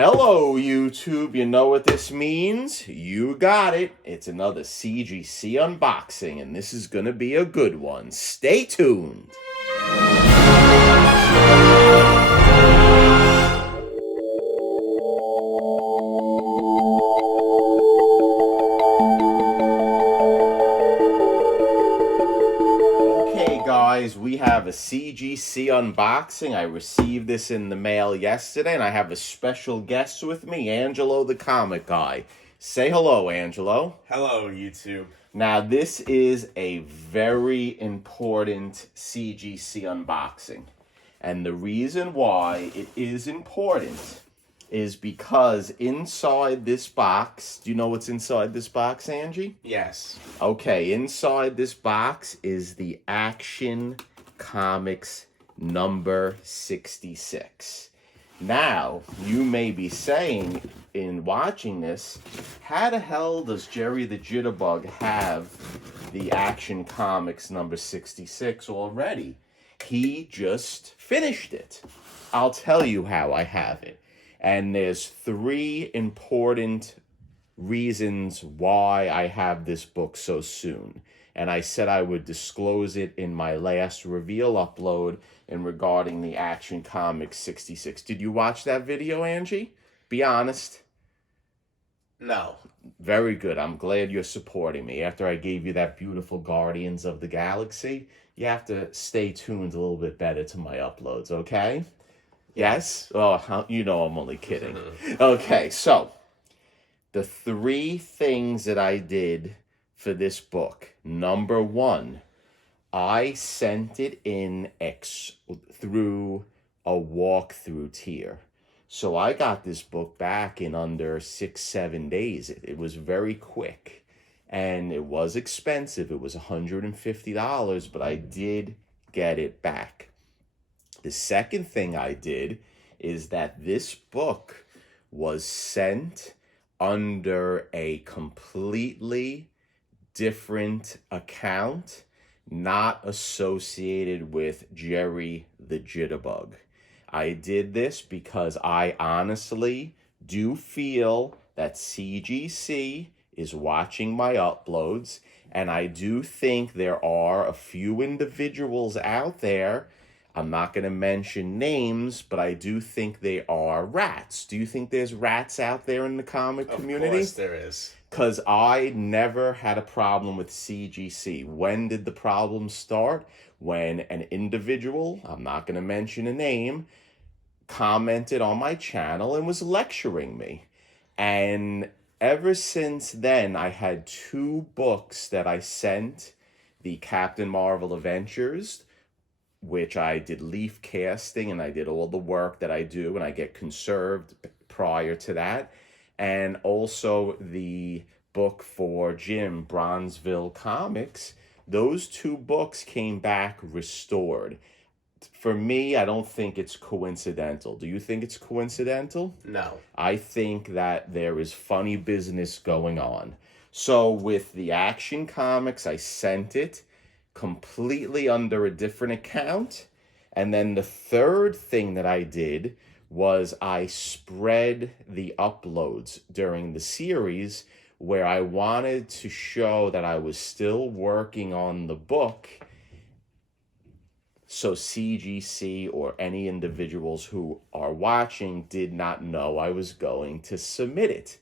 Hello, YouTube. You know what this means? You got it. It's another CGC unboxing, and this is going to be a good one. Stay tuned. Okay, guys, we have a CGC unboxing. I received this in the mail yesterday, and I have a special guest with me, Angelo the Comic Guy. Say hello, Angelo. Hello, YouTube. Now, this is a very important CGC unboxing. And the reason why it is important is because inside this box, do you know what's inside this box, Angie? Yes. Okay, inside this box is the Action Comics number 66. Now, you may be saying, in watching this, how the hell does Jerry the Jitterbug have the Action Comics number 66 already? He just finished it. I'll tell you how I have it. And there's three important reasons why I have this book so soon. And I said I would disclose it in my last reveal upload in regarding the Action Comics 66. Did you watch that video, Angie? Be honest. No. Very good. I'm glad you're supporting me. After I gave you that beautiful Guardians of the Galaxy, you have to stay tuned a little bit better to my uploads, okay? Yes? Oh, you know I'm only kidding. Okay, so the three things that I did for this book. Number one, I sent it in through a walkthrough tier. So I got this book back in under 6-7 days. It was very quick. And it was expensive. It was $150, but I did get it back. The second thing I did is that this book was sent under a completely different account, not associated with Jerry the Jitterbug. I did this because I honestly do feel that CGC is watching my uploads, and I do think there are a few individuals out there, I'm not going to mention names, but I do think they are rats. Do you think there's rats out there in the comic community? Of course there is. Because I never had a problem with CGC. When did the problem start? When an individual, I'm not going to mention a name, commented on my channel and was lecturing me. And ever since then, I had two books that I sent, the Captain Marvel Adventures, which I did leaf casting and I did all the work that I do and I get conserved prior to that. And also the book for Jim, Bronzeville Comics. Those two books came back restored. For me, I don't think it's coincidental. Do you think it's coincidental? No. I think that there is funny business going on. So with the Action Comics, I sent it completely under a different account. And then the third thing that I did was I spread the uploads during the series where I wanted to show that I was still working on the book, so CGC or any individuals who are watching did not know I was going to submit it.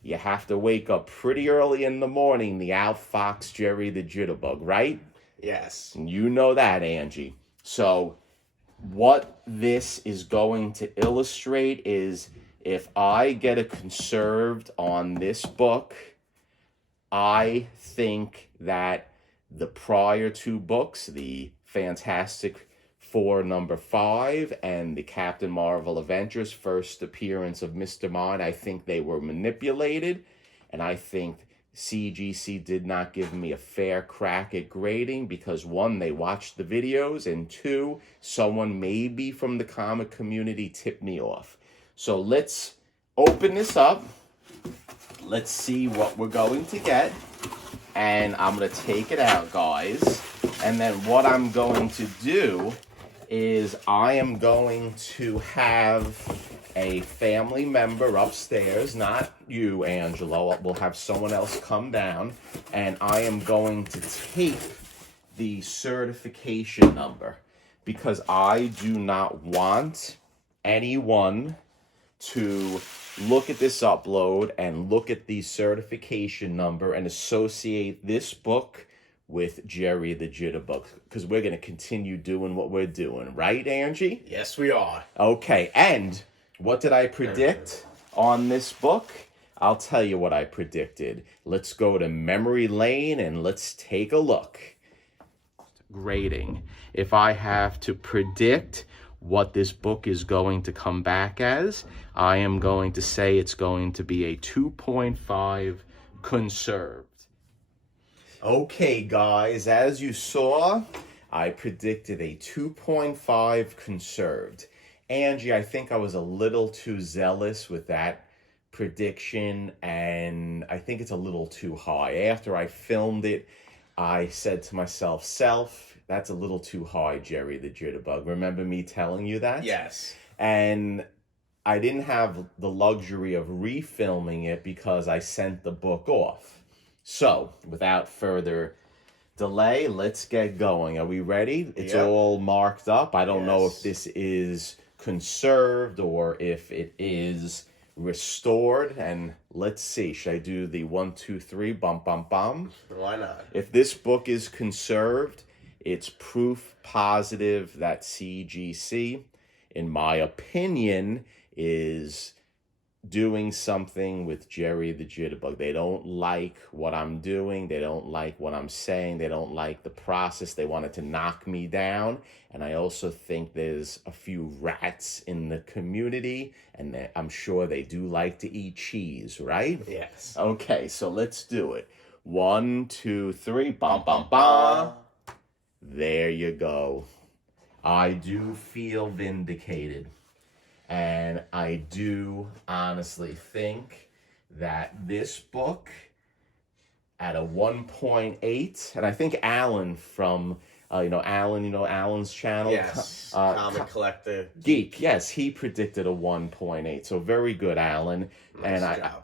You have to wake up pretty early in the morning, the outfox Jerry the Jitterbug, right? Yes. You know that, Angie. So what this is going to illustrate is if I get a conserved on this book, I think that the prior two books, the Fantastic Four number 5 and the Captain Marvel Adventures first appearance of Mr. Mind, I think they were manipulated, and I think CGC did not give me a fair crack at grading because, one, they watched the videos, and two, someone maybe from the comic community tipped me off. So let's open this up. Let's see what we're going to get. And I'm going to take it out, guys. And then what I'm going to do is I am going to have a family member upstairs, not you, Angelo. We'll have someone else come down, and I am going to tape the certification number because I do not want anyone to look at this upload and look at the certification number and associate this book with Jerry the Jitterbug, because we're going to continue doing what we're doing, right, Angie? Yes, we are. Okay, and what did I predict on this book? I'll tell you what I predicted. Let's go to memory lane and let's take a look. Grading. If I have to predict what this book is going to come back as, I am going to say it's going to be a 2.5 conserved. Okay, guys, as you saw, I predicted a 2.5 conserved. Angie, I think I was a little too zealous with that prediction, and I think it's a little too high. After I filmed it, I said to myself, that's a little too high, Jerry the Jitterbug. Remember me telling you that? Yes. And I didn't have the luxury of refilming it because I sent the book off. So, without further delay, let's get going. Are we ready? It's all marked up. I don't know if this is conserved or if it is restored. And let's see. Should I do the 1, 2, 3, bum, bum, bum? Why not? If this book is conserved, it's proof positive that CGC, in my opinion, is doing something with Jerry the Jitterbug. They don't like what I'm doing. They don't like what I'm saying. They don't like the process. They wanted to knock me down. And I also think there's a few rats in the community, and I'm sure they do like to eat cheese, right? Yes. Okay, so let's do it. 1, 2, 3, bum, bum, bum. There you go. I do feel vindicated. And I do honestly think that this book at a 1.8, and I think Alan from, Alan's channel. Yes, Comic Collector. Geek, yes, he predicted a 1.8. So very good, Alan.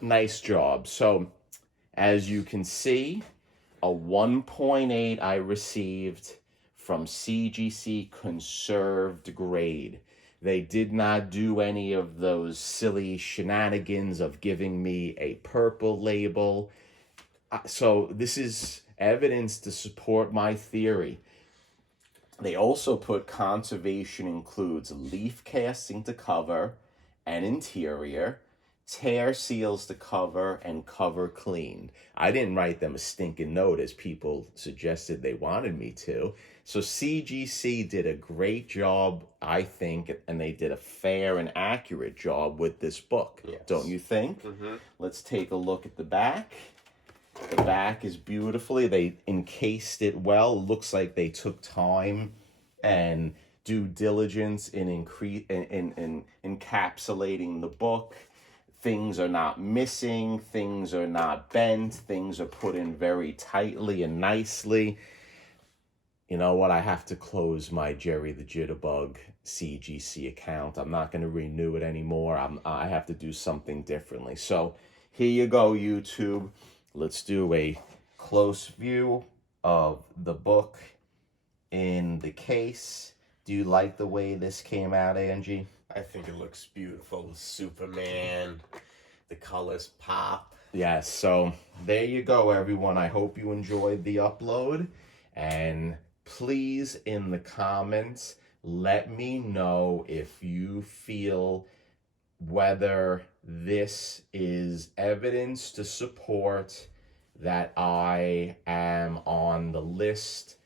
Nice job. So as you can see, a 1.8 I received from CGC conserved grade. They did not do any of those silly shenanigans of giving me a purple label. So this is evidence to support my theory. They also put conservation includes leaf casting to cover and interior, tear seals to cover, and cover cleaned. I didn't write them a stinking note as people suggested they wanted me to. So CGC did a great job, I think, and they did a fair and accurate job with this book. Yes. Don't you think? Mm-hmm. Let's take a look at the back. The back is beautifully. They encased it well. Looks like they took time and due diligence in encapsulating the book. Things are not missing. Things are not bent. Things are put in very tightly and nicely. You know what? I have to close my Jerry the Jitterbug CGC account. I'm not going to renew it anymore. I have to do something differently. So here you go, YouTube. Let's do a close view of the book in the case. Do you like the way this came out, Angie? I think it looks beautiful. Superman, the colors pop. Yes, so there you go, everyone. I hope you enjoyed the upload. And please, in the comments, let me know if you feel whether this is evidence to support that I am on the list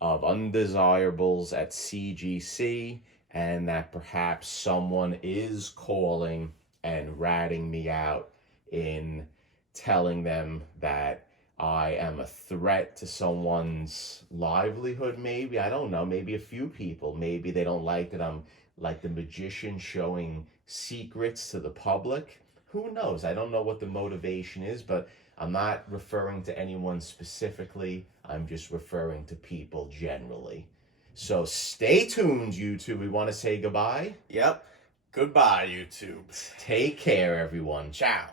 of undesirables at CGC, and that perhaps someone is calling and ratting me out in telling them that I am a threat to someone's livelihood, maybe. I don't know. Maybe a few people. Maybe they don't like that I'm like the magician showing secrets to the public. Who knows? I don't know what the motivation is, but I'm not referring to anyone specifically. I'm just referring to people generally. So stay tuned, YouTube. We want to say goodbye. Yep. Goodbye, YouTube. Take care, everyone. Ciao.